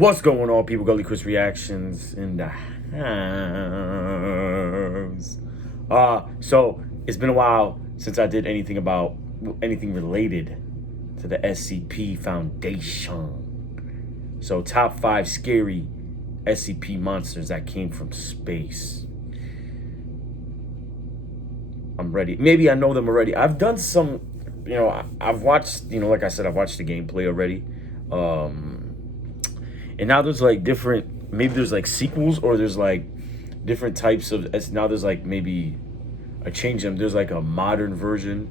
What's going on, people? Gully Chris Reactions in the house. So it's been a while since I did anything related to the SCP Foundation. So top 5 scary SCP monsters that came from space. I'm ready. Maybe I know them already. I've done some, I've watched, like I said, I've watched the gameplay already. And now there's like different, maybe there's like sequels, or there's like different types of, now there's like maybe a change them. There's like a modern version,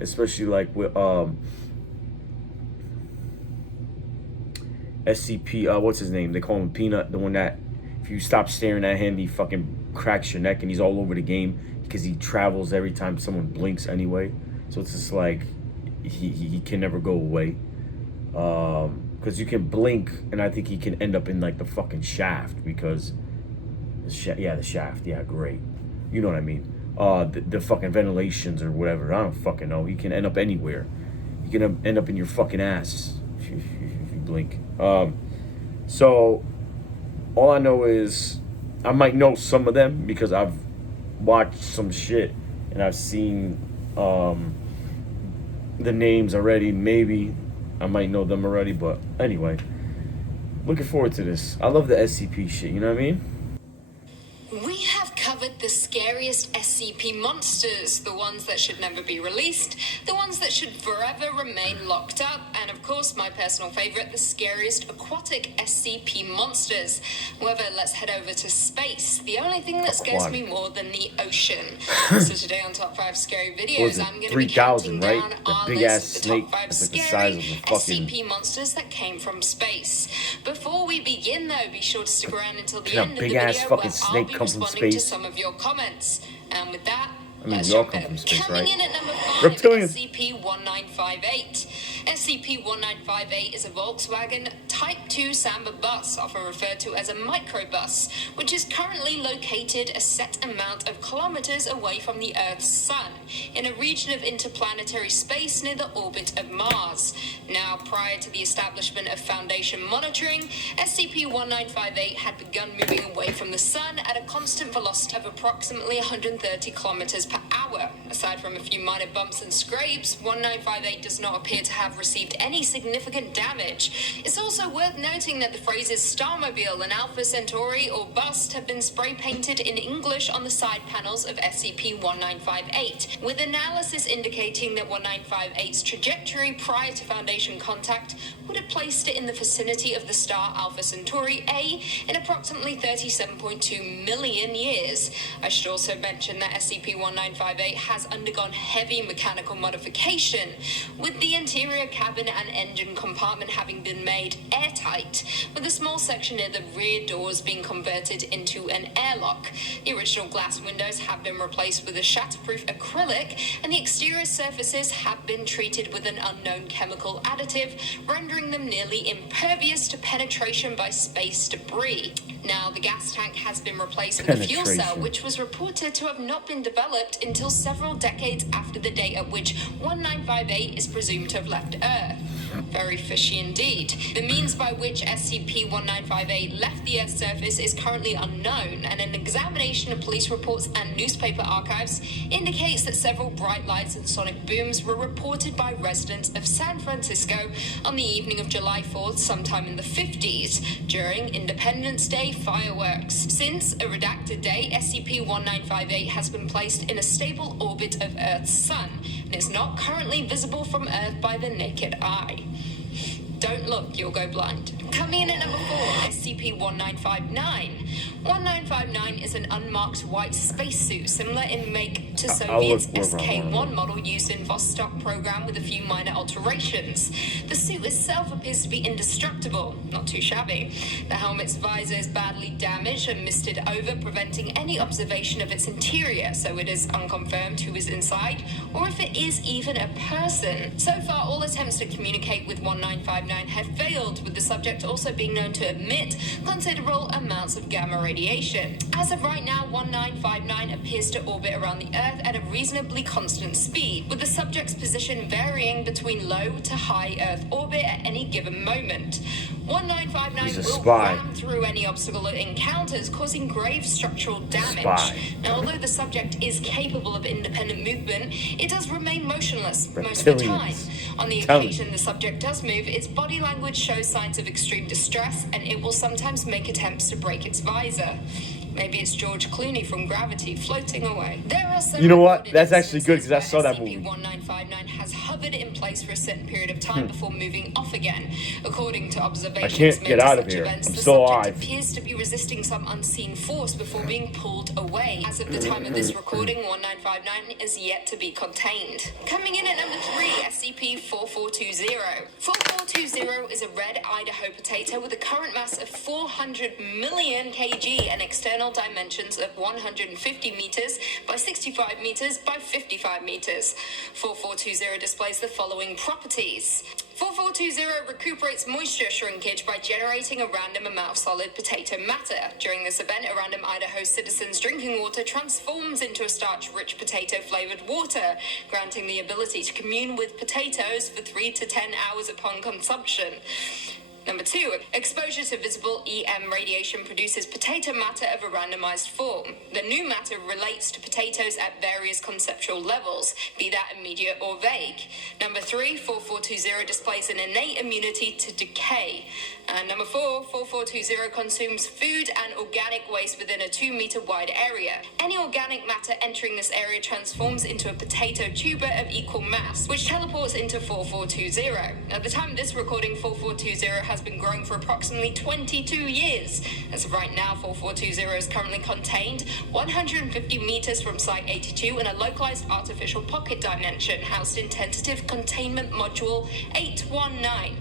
especially like with SCP, what's his name? They call him Peanut, the one that if you stop staring at him, he fucking cracks your neck, and he's all over the game because he travels every time someone blinks anyway. So it's just like he can never go away. Because you can blink, and I think he can end up in like the fucking shaft, because the shaft, yeah, great, you know what I mean, the fucking ventilations or whatever, I don't fucking know. He can end up anywhere. He can end up in your fucking ass if you blink. So all I know is I might know some of them because I've watched some shit and I've seen the names already. Maybe I might know them already, but anyway, looking forward to this. I love the SCP shit, you know what I mean? We have covered the scariest SCP monsters, the ones that should never be released, the ones that should forever remain locked up, and of course my personal favorite, the scariest aquatic SCP monsters. However, let's head over to space, the only thing that scares me more than the ocean. So today on Top 5 Scary Videos, I'm going to be counting down our list of the top 5 scary SCP monsters that came from space. Before we begin though, be sure to stick around until the end of the video, where I'll be responding to some of your comments. And with that, let's jump in. Coming in at number 5, SCP-1958. SCP-1958 is a Volkswagen Type 2 Samba bus, often referred to as a microbus, which is currently located a set amount of kilometers away from the Earth's sun, in a region of interplanetary space near the orbit of Mars. Now, prior to the establishment of Foundation monitoring, SCP-1958 had begun moving away from the sun at a constant velocity of approximately 130 kilometers per hour. Aside from a few minor bumps and scrapes, 1958 does not appear to have received any significant damage. It's also worth noting that the phrases Starmobile and Alpha Centauri or Bust have been spray painted in English on the side panels of SCP-1958, with analysis indicating that 1958's trajectory prior to Foundation contact would have placed it in the vicinity of the star Alpha Centauri A in approximately 37.2 million years. I should also mention that SCP-1958 has undergone heavy mechanical modification, with the interior cabin and engine compartment having been made airtight, with a small section near the rear doors being converted into an airlock. The original glass windows have been replaced with a shatterproof acrylic, and the exterior surfaces have been treated with an unknown chemical additive, rendering them nearly impervious to penetration by space debris. Now, the gas tank has been replaced with a fuel cell, which was reported to have not been developed until several decades after the date at which 1958 is presumed to have left Earth. Very fishy indeed. The means by which SCP-1958 left the Earth's surface is currently unknown, and an examination of police reports and newspaper archives indicates that several bright lights and sonic booms were reported by residents of San Francisco on the evening of July 4th, sometime in the 50s, during Independence Day fireworks. Since a redacted date, SCP-1958 has been placed in a stable orbit of Earth's sun, and is not currently visible from Earth by the naked eye. Don't look, you'll go blind. Coming in at number 4, SCP-1959. 1959 is an unmarked white spacesuit, similar in make to Soviet's SK-1 model used in Vostok program, with a few minor alterations. The suit itself appears to be indestructible, not too shabby. The helmet's visor is badly damaged and misted over, preventing any observation of its interior, so it is unconfirmed who is inside, or if it is even a person. So far, all attempts to communicate with 1959 have failed, with the subject also being known to emit considerable amounts of gamma radiation. As of right now, 1959 appears to orbit around the Earth at a reasonably constant speed, with the subject's position varying between low to high Earth orbit at any given moment. 1959 will ram through any obstacle it encounters, causing grave structural damage. Now, although the subject is capable of independent movement, it does remain motionless most of the time. On the occasion the subject does move, its body language shows signs of extreme distress, and it will sometimes make attempts to break its visor. Maybe it's George Clooney from Gravity floating away. There are some. You know what? That's actually good because I saw that movie. SCP-1959 has hovered in place for a certain period of time before moving off again. According to observations, I can't get out of here. I'm still alive. The subject appears to be resisting some unseen force before being pulled away. As of the time of this recording, 1959 is yet to be contained. Coming in at number 3, SCP-4420. 4420 is a red Idaho potato with a current mass of 400 million kg and external dimensions of 150 meters by 65 meters by 55 meters. 4420 displays the following properties. 4420 recuperates moisture shrinkage by generating a random amount of solid potato matter. During this event, a random Idaho citizen's drinking water transforms into a starch-rich potato-flavored water, granting the ability to commune with potatoes for 3 to 10 hours upon consumption. Number 2, exposure to visible EM radiation produces potato matter of a randomized form. The new matter relates to potatoes at various conceptual levels, be that immediate or vague. Number 3, 4420 displays an innate immunity to decay. And number 4, 4420 consumes food and organic waste within a 2-meter wide area. Any organic matter entering this area transforms into a potato tuber of equal mass, which teleports into 4420. At the time of this recording, 4420 has been growing for approximately 22 years. As of right now, 4420 is currently contained 150 meters from Site 82 in a localized artificial pocket dimension housed in Tentative Containment Module 819.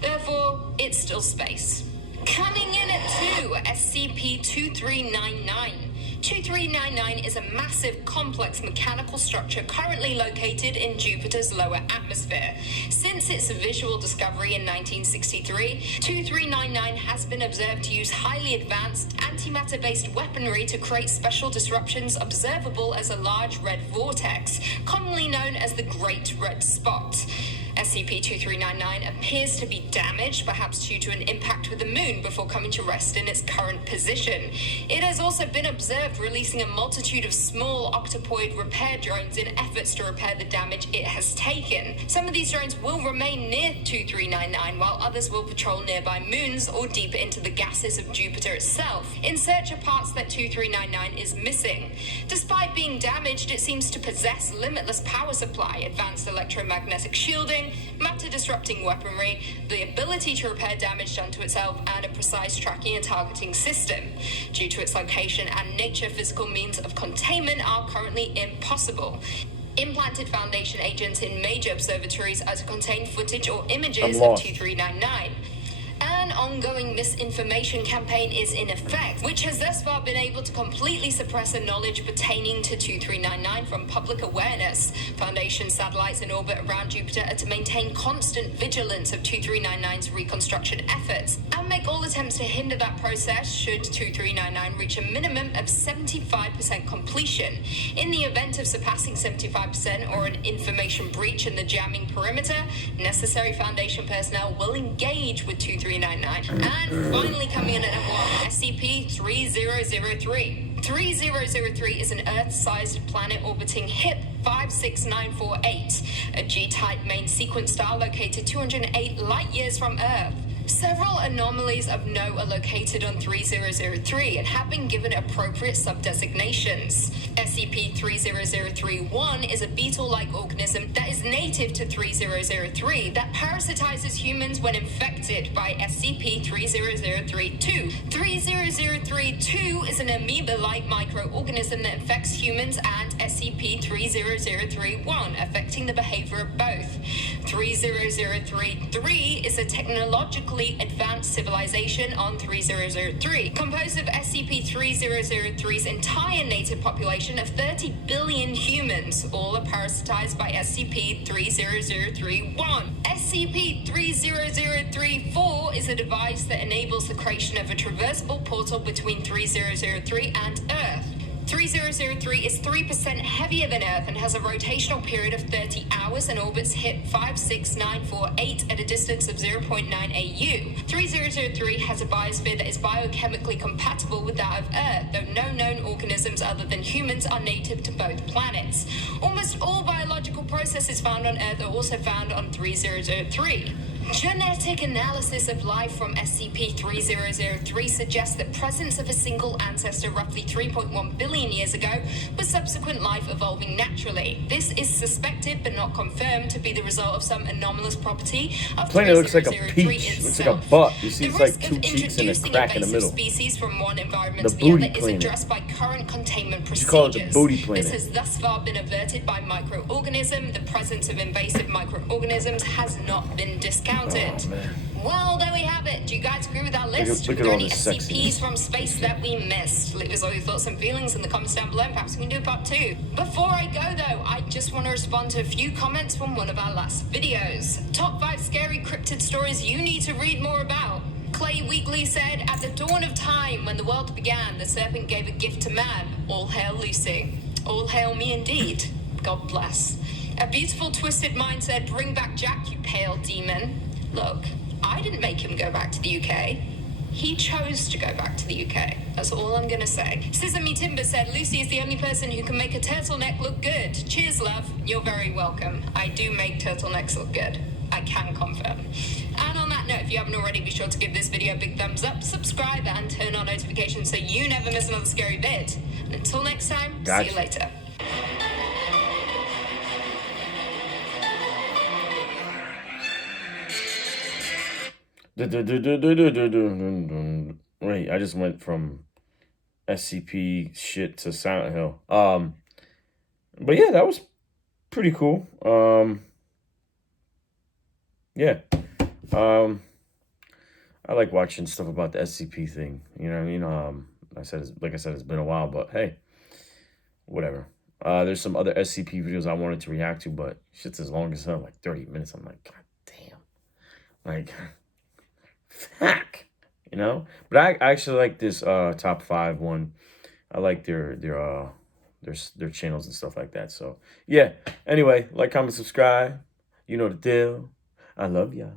Therefore, it's still space. Coming in at 2, SCP-2399. 2399 is a massive, complex mechanical structure currently located in Jupiter's lower atmosphere. Since its visual discovery in 1963, 2399 has been observed to use highly advanced antimatter-based weaponry to create special disruptions observable as a large red vortex, commonly known as the Great Red Spot. SCP-2399 appears to be damaged, perhaps due to an impact with the moon, before coming to rest in its current position. It has also been observed releasing a multitude of small octopoid repair drones in efforts to repair the damage it has taken. Some of these drones will remain near 2399, while others will patrol nearby moons or deeper into the gases of Jupiter itself, in search of parts that 2399 is missing. Despite being damaged, it seems to possess limitless power supply, advanced electromagnetic shielding, matter-disrupting weaponry, the ability to repair damage done to itself, and a precise tracking and targeting system. Due to its location and nature, physical means of containment are currently impossible. Implanted Foundation agents in major observatories are to contain footage or images of 2399. An ongoing misinformation campaign is in effect, which has thus far been able to completely suppress the knowledge pertaining to 2399 from public awareness. Foundation satellites in orbit around Jupiter are to maintain constant vigilance of 2399's reconstruction efforts and make all attempts to hinder that process should 2399 reach a minimum of 75% completion. In the event of surpassing 75% or an information breach in the jamming perimeter, necessary Foundation personnel will engage with 2399. And finally coming in at number 1, SCP-3003. 3003 is an Earth-sized planet orbiting HIP 56948, a G-type main sequence star located 208 light-years from Earth. Several anomalies of note are located on 3003 and have been given appropriate sub-designations. SCP-3003-1 is a beetle-like organism that is native to 3003 that parasitizes humans when infected by SCP-3003-2. 3003-2 is an amoeba-like microorganism that infects humans and SCP-3003-1, affecting the behavior of both. 3003-3 is a technologically advanced civilization on 3003, composed of SCP-3003's entire native population of 30 billion humans. All are parasitized by SCP-3003-1. SCP-3003-4 is a device that enables the creation of a traversable portal between 3003 and Earth. 3003 is 3% heavier than Earth and has a rotational period of 30 hours and orbits hit 56948 at a distance of 0.9 AU. 3003 has a biosphere that is biochemically compatible with that of Earth, though no known organisms other than humans are native to both planets. Almost all biological processes found on Earth are also found on 3003. Genetic analysis of life from SCP-3003 suggests the presence of a single ancestor roughly 3.1 billion years ago, with subsequent life evolving naturally. This is suspected but not confirmed to be the result of some anomalous property of Planet looks like a 3003 peach. itself. Looks like a butt. You see, The it's like risk two of cheeks and a introducing crack in the invasive middle. species from one environment The to the booty other is planet. addressed by current containment You procedures. call it the booty planet. This has thus far been averted by microorganism. The presence of invasive microorganisms has not been discounted. Oh, man. Well, there we have it. Do you guys agree with our list? Look Were at there all any this SCPs sexiness. from space that we missed? Leave us all your thoughts and feelings in the comments down below, and perhaps we can do a part 2. Before I go, though, I just want to respond to a few comments from one of our last videos. Top 5 scary cryptid stories you need to read more about. Clay Weekly said, at the dawn of time, when the world began, the serpent gave a gift to man. All hail Lucy. All hail me indeed. God bless. A Beautiful Twisted Mind said, bring back Jack, you pale demon. Look, I didn't make him go back to the UK. He chose to go back to the UK. That's all I'm gonna say. Sesame Timber said, Lucy is the only person who can make a turtleneck look good. Cheers, love. You're very welcome. I do make turtlenecks look good. I can confirm. And on that note, if you haven't already, be sure to give this video a big thumbs up, subscribe, and turn on notifications so you never miss another scary vid. And until next time, see you later. Wait, I just went from SCP shit to Silent Hill. But yeah, that was pretty cool. Yeah. I like watching stuff about the SCP thing. You know what I mean? Like I said, it's been a while, but hey, whatever. There's some other SCP videos I wanted to react to, but shit's as long as hell, like 30 minutes. I'm like, God damn. Like, fuck. You know? But I actually like this top 5 one. I like their channels and stuff like that. So yeah. Anyway, like, comment, subscribe. You know the deal. I love y'all.